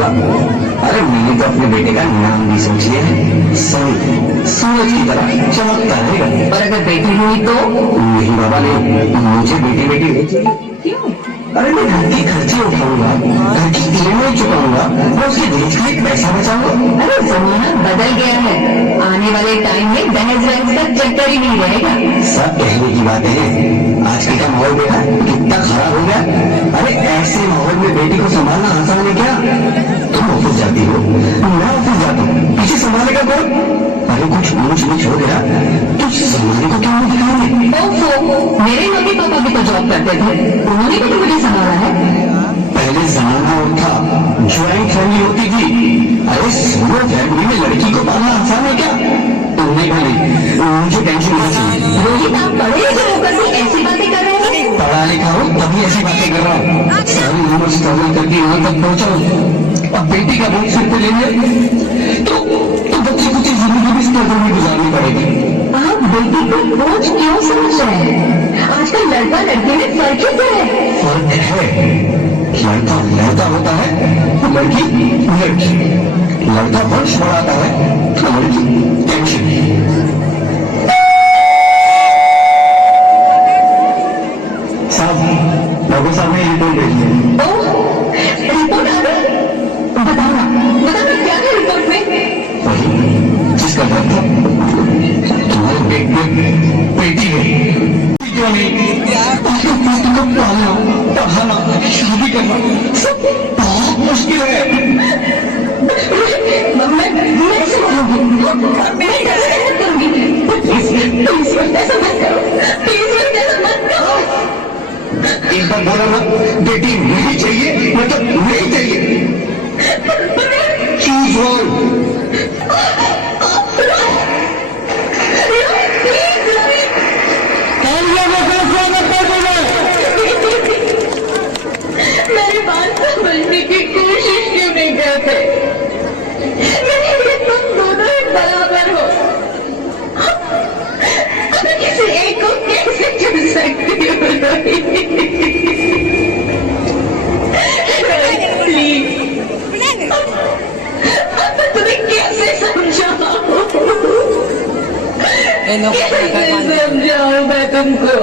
करूंगा। अरे मैंने तो अपने बेटे का नाम भी सोच लिया है, सूरज की तरह चमकता रहेगा। और अगर बेटी हुई तो? नहीं बाबा नहीं, मुझे बेटी बेटी नहीं चाहिए। क्यों? अरे मैं घर के खर्चे उठाऊंगा, घर की ईएमआई चुकाऊंगा, मैं उसके दहेज के लिए पैसा बचाऊंगा। अरे जमाना बदल गया है, आने वाले टाइम में दहेज वहेज का चक्कर ही नहीं रहेगा। सब कहने की बातें हैं, आजकल का माहौल देखा कितना खराब हो गया। अरे ऐसे माहौल में बेटी को संभालना आसान है क्या? तुम ऑफिस जाती हो, मैं ऑफिस जाता हूँ, पीछे संभालेगा कौन? अरे कुछ ऊंच नीच हो गया तो संभालने को क्या दिखाओगे? मेरे मम्मी पापा भी तो जॉब करते थे, उन्होंने भी तो मुझे संभाला है। पहले जमाना और था, ज्वाइंट फैमिली होती थी। अरे सोलो फैमिली में लड़की को पालना आसान है क्या? नहीं भाई, मुझे टेंशन नहीं चाहिए। रोहित, आप पढ़े लिखे होकर भी ऐसी बातें कर रहे हैं? पढ़ा लिखा हूँ तभी ऐसी बातें कर रहा हूँ, सारी उम्र स्ट्रगल करके यहाँ तक पहुँचा हूँ। अब बेटी का बोझ सिर पे लेने तो बच्चे को जिंदगी भी स्ट्रगल में गुजारनी पड़ेगी। आप बेटी को बोझ क्यों समझ रहे हैं? आजकल लड़का लड़के में फर्क ही क्या है? फर्क है, लड़का लड़का होता है, लड़की लड़की। लड़का वंश बढ़ाता है तो लड़की टेंशन। साहब, डॉक्टर साहब ने रिपोर्ट भेजी है। रिपोर्ट आ गई? बताना क्या है रिपोर्ट में? वही जिसका डर था, तुम्हारे बेटी है। क्यों नहीं? उसको बेटी को पालना, पढ़ाना, शादी करना सब बहुत मुश्किल है। मैं इसे मारूंगी, मैं करूंगी। प्लीज ऐसा मत करो, प्लीज ऐसा मत करो। एक बार बोला ना, बेटी नहीं चाहिए मतलब नहीं चाहिए। Choose one. मेरी बात समझने की कोशिश क्यों नहीं करते? तुम दोनों ही बराबर हो, अगर किसी एक को कैसे चुन सकती हो? प्लीज, अब तुम्हें कैसे समझाऊं? कैसे समझाऊं मैं तुमको?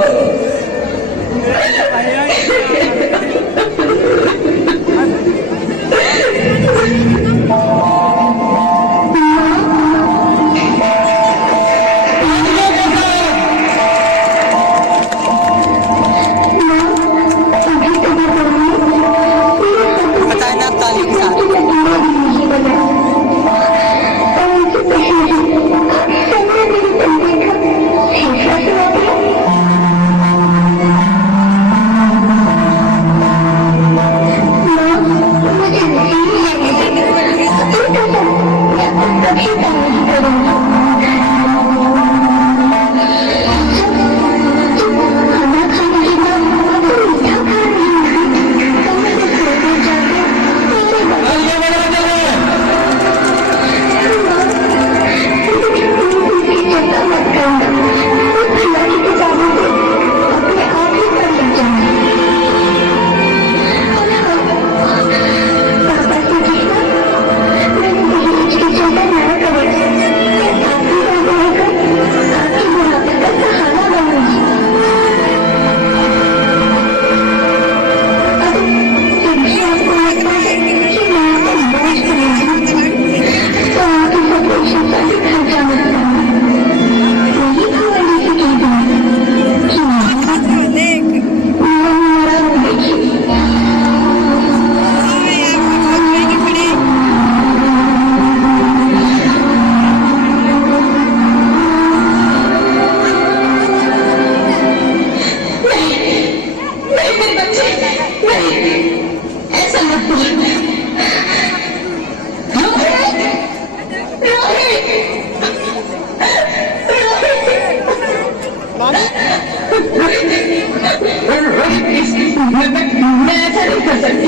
मैं ऐसा नहीं कर सकती,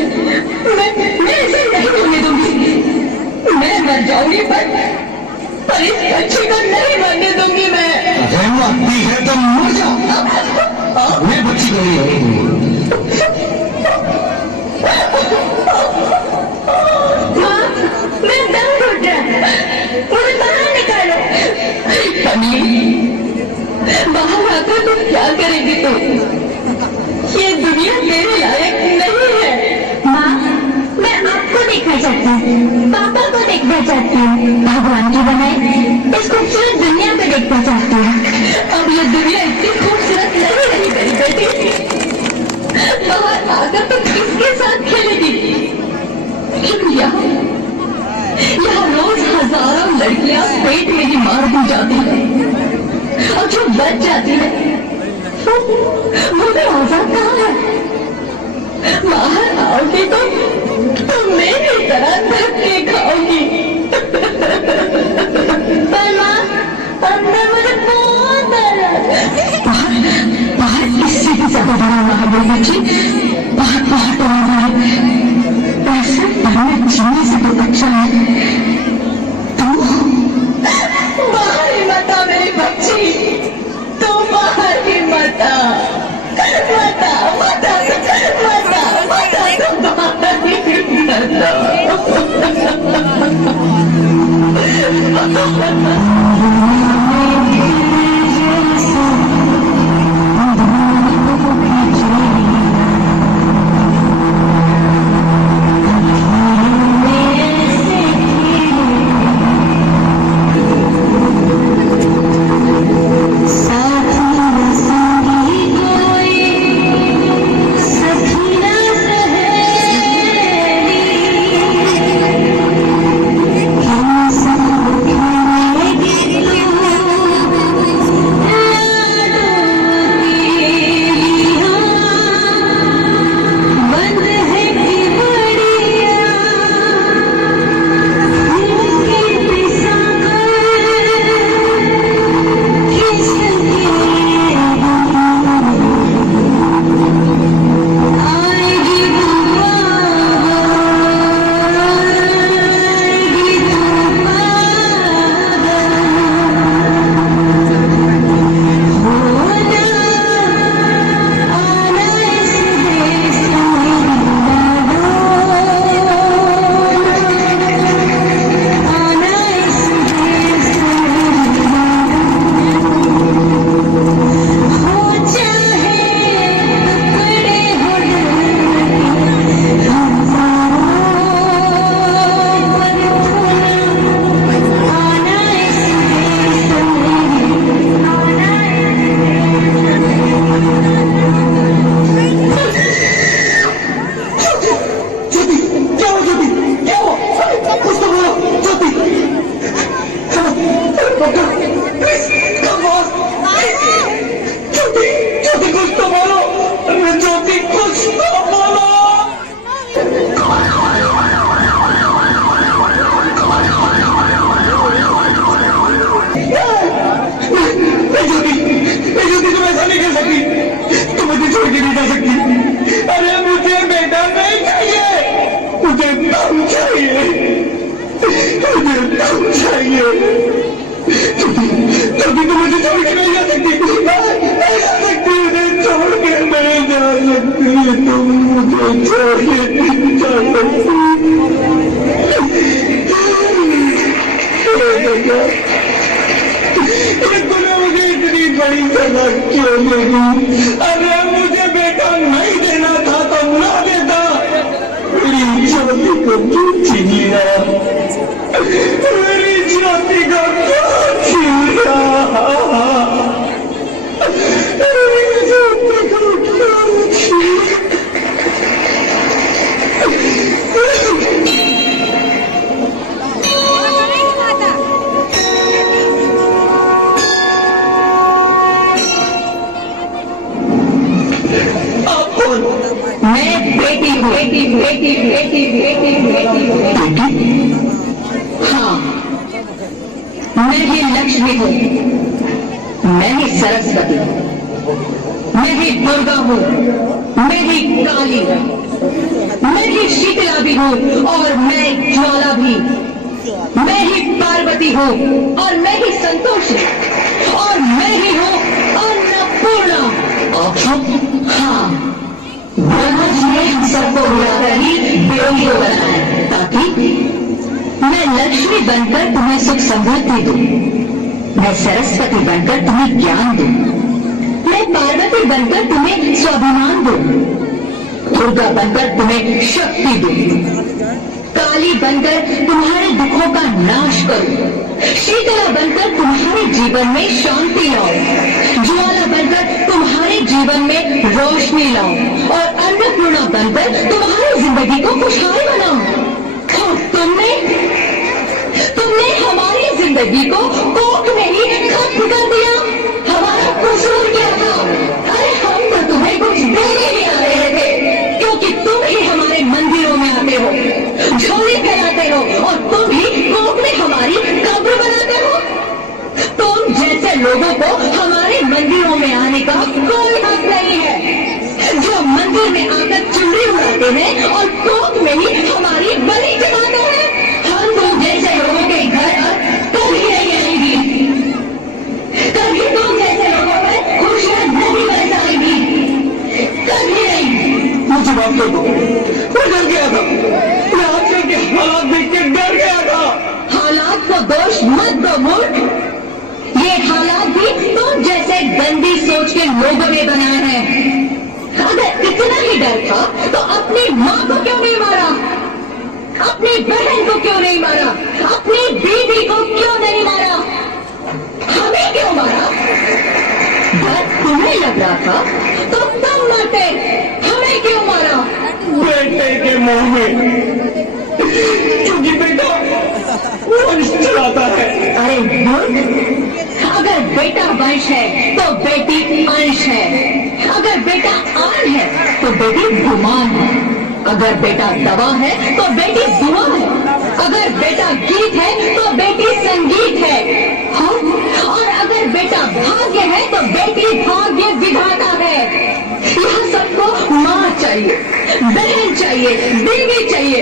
मैं ऐसे नहीं होने दूंगी। मैं मर जाऊंगी पर इस बच्ची को नहीं मरने दूंगी। मैं रहमती है तो मर जाओ, मैं बच्ची को नहीं रहने दूंगी। चाहती हूँ, भगवान की बनाई इस खूबसूरत दुनिया को देखना चाहती हूँ। अब ये दुनिया इतनी खूबसूरत नहीं रही मेरी बेटी। बाहर आकर तो किसके साथ खेलेगी? क्योंकि यहाँ रोज हजारों लड़कियां पेट में ही मार दी जाती है, और जो बच जाती है वो भी आजाद कहाँ है? बाहर आओगी तो मेरी तरह धक्के खाओगी। पर माँ, अंदर मुझे बहुत डर है। बाहर इससे भी ज्यादा डरा हुआ है मेरी बच्ची, बाहर बहुत डरा हुआ है। ऐसे डरने जीने से तो अच्छा है तो बाहर ही मत आ मेरी बच्ची, तो बाहर ही मत आ, मत आ, मत आ, मत आ, मत आ, तो बाहर ही मत कभी तो मुझे छोड़ के नहीं जा सकती, नहीं जा सकती, मुझे छोड़ के नहीं जा सकती, तुम मुझे छोड़ के नहीं जा सकती। तूने मुझे इतनी बड़ी सजा क्यों दे दी? अरे मुझे बेटा नहीं देना था तो ना देता, मेरी ज्योति को क्यों छीन लिया? मेरी ज्योति को क्यों छीन लिया? मेरी ज्योति को क्यों छीन लिया? मैं बेटी हूँ, बेटी बेटी बेटी बेटी बेटी, हाँ मैं ही लक्ष्मी हूँ, मैं ही सरस्वती, मैं ही दुर्गा हूँ, मैं ही काली, मैं ही शीतला भी हूँ और मैं ज्वाला भी, मैं ही पार्वती हूँ और मैं ही संतोषी, और मैं ही हूँ अन्नपूर्णा। हाँ, ब्रह्मा जी ने हम सबको बुलाकर ही देवी को बनाया ताकि मैं लक्ष्मी बनकर तुम्हें सुख समृद्धि दूं, मैं सरस्वती बनकर तुम्हें ज्ञान दूं, मैं पार्वती बनकर तुम्हें स्वाभिमान दूं, दुर्गा बनकर तुम्हें शक्ति दूं, काली बनकर तुम्हारे दुखों का नाश करूं, शीतला बनकर तुम्हारे जीवन में शांति लाऊं, ज्वाला बनकर तुम्हारे जीवन में रोशनी लाऊं और अन्नपूर्णा बनकर तुम्हारी जिंदगी को खुशहाल बनाऊं। और तुमने हमारी जिंदगी को कोख में ही खत्म कर दिया। हमारा कसूर क्या था? अरे हम तो तुम्हें कुछ देने ही आ रहे थे, क्योंकि तुम ही हमारे मंदिरों में आते हो, झोली फैलाते हो और तुम ही कोख में हमारी कब्र बनाते हो। तुम जैसे लोगों को हमारे मंदिरों में आने का कोई हक नहीं है, जो मंदिर में आकर चुनरी उड़ाते हैं और कोख में ही हमारी बलि चढ़ाते हैं। हम तुम जैसे लोगों के घर कभी नहीं आएंगी, कभी तुम जैसे लोगों पर खुशियां नहीं बरसाएंगी, कभी नहीं। मुझे माफ कर दो, मैं डर गया था, मैं आजकल के हालात देख के डर गया था। हालात को दोष मत दो मूर्ख, ये हालात भी तुम जैसे गंदी सोच के लोगों ने बनाए हैं। अगर इतना ही डर था तो अपनी माँ को क्यों नहीं मारा, अपनी बहन को क्यों नहीं मारा, अपनी बीवी को क्यों नहीं मारा, हमें क्यों मारा? डर तुम्हें लग रहा था तो तुम मरते, हमें क्यों मारा? बेटे के मुंह में, क्योंकि बेटा वंश चलाता है। अरे मूर्ख, अगर बेटा वंश है तो बेटी अंश है, अगर बेटा आन है तो बेटी गुमान है, अगर बेटा दवा है तो बेटी दुआ है, अगर बेटा गीत है तो बेटी संगीत है, और अगर बेटा भाग्य है तो बेटी भाग्य विधाता है। यह सबको माँ चाहिए, बहन चाहिए, बीवी चाहिए,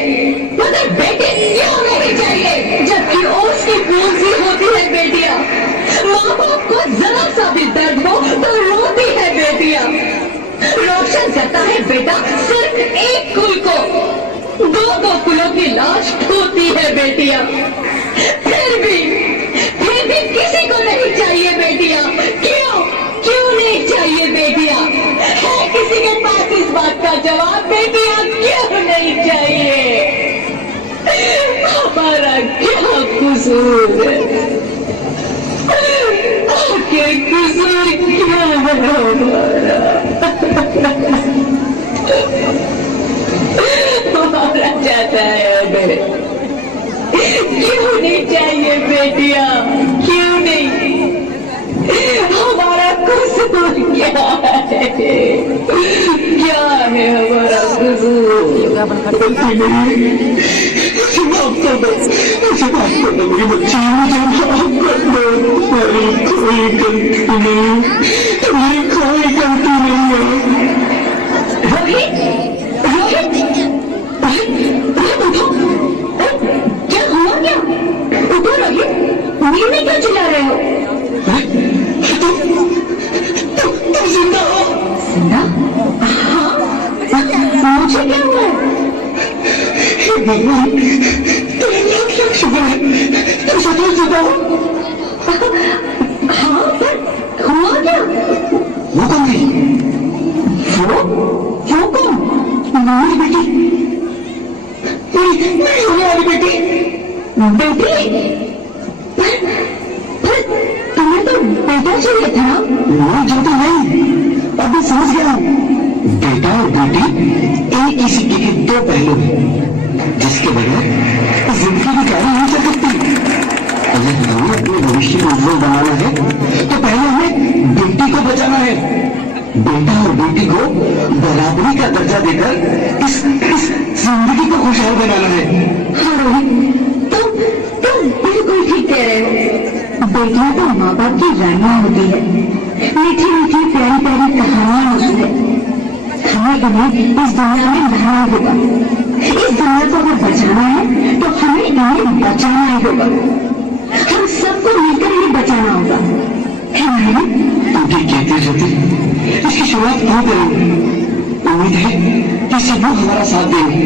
मगर बेटे क्यों नहीं चाहिए? जबकि उसकी पूंजी होती है बेटियां। माँ बाप को जरा सा भी दर्द हो तो रोती है बेटियां। रोशन करता है बेटा सिर्फ एक कुल को, दो कुलों की लाश ढोती है बेटियां। फिर भी किसी को नहीं चाहिए बेटियां। क्यों नहीं चाहिए बेटियां? है किसी के पास इस बात का जवाब? बेटियां क्यों नहीं चाहिए? हमारा क्या कसूर है? आखिर कसूर क्या है हमारा? हमारा चाहता है हमें, क्यों नहीं चाहिए बेटियां? क्यों नहीं? हमारा कसूर क्या है? क्या है हमारा कसूर? गलती नहीं, मुझे माफ कर दो, मुझे माफ कर दो मेरी बच्ची, मुझे माफ कर दो। मेरी कोई गलती नहीं, मेरी कोई गलती नहीं है। रोहित, उठो, क्या हुआ? क्या उठो रोहित, नींद में क्यों चिल्ला रहे हो? तुम जिंदा हो? जिंदा? हाँ, मुझे क्या हुआ है? भगवान, तेरा लाख शुक्र है, तुम सचमुच जिंदा हो। हाँ, पर हुआ क्या? वो कौन थी? वो कौन? मेरी बेटी, मेरी होने वाली बेटी। पर तुम्हें तो बेटा चाहिए था ना? मैं जानता नहीं, अब मैं समझ गया हूँ। बेटा और बेटी एक ही सिक्के के दो पहलू हैं, जिसके बगैर जिंदगी की गाड़ी नहीं चल सकती। अगर हमें अपने भविष्य को उज्जवल बनाना है तो पहले हमें बेटी को बचाना है। बेटा और बेटी को बराबरी का दर्जा देकर इस जिंदगी को खुशहाल बनाना है। हाँ रोहित, तुम बिल्कुल ठीक कह रहे हो। बेटियां तो माँ बाप की रानियां होती है, मीठी मीठी प्यारी प्यारी कहानियां होती है। हमें इन्हें इस दुनिया में लाना होगा, इस दुनिया को अगर बचाना है तो हमें इन्हें बचाना ही होगा। हम सबको मिलकर इन्हें बचाना होगा, है ना? तुम ठीक कहती हो ज्योति, इसकी शुरुआत हम करेंगे। उम्मीद है कि सब लोग हमारा साथ देंगे।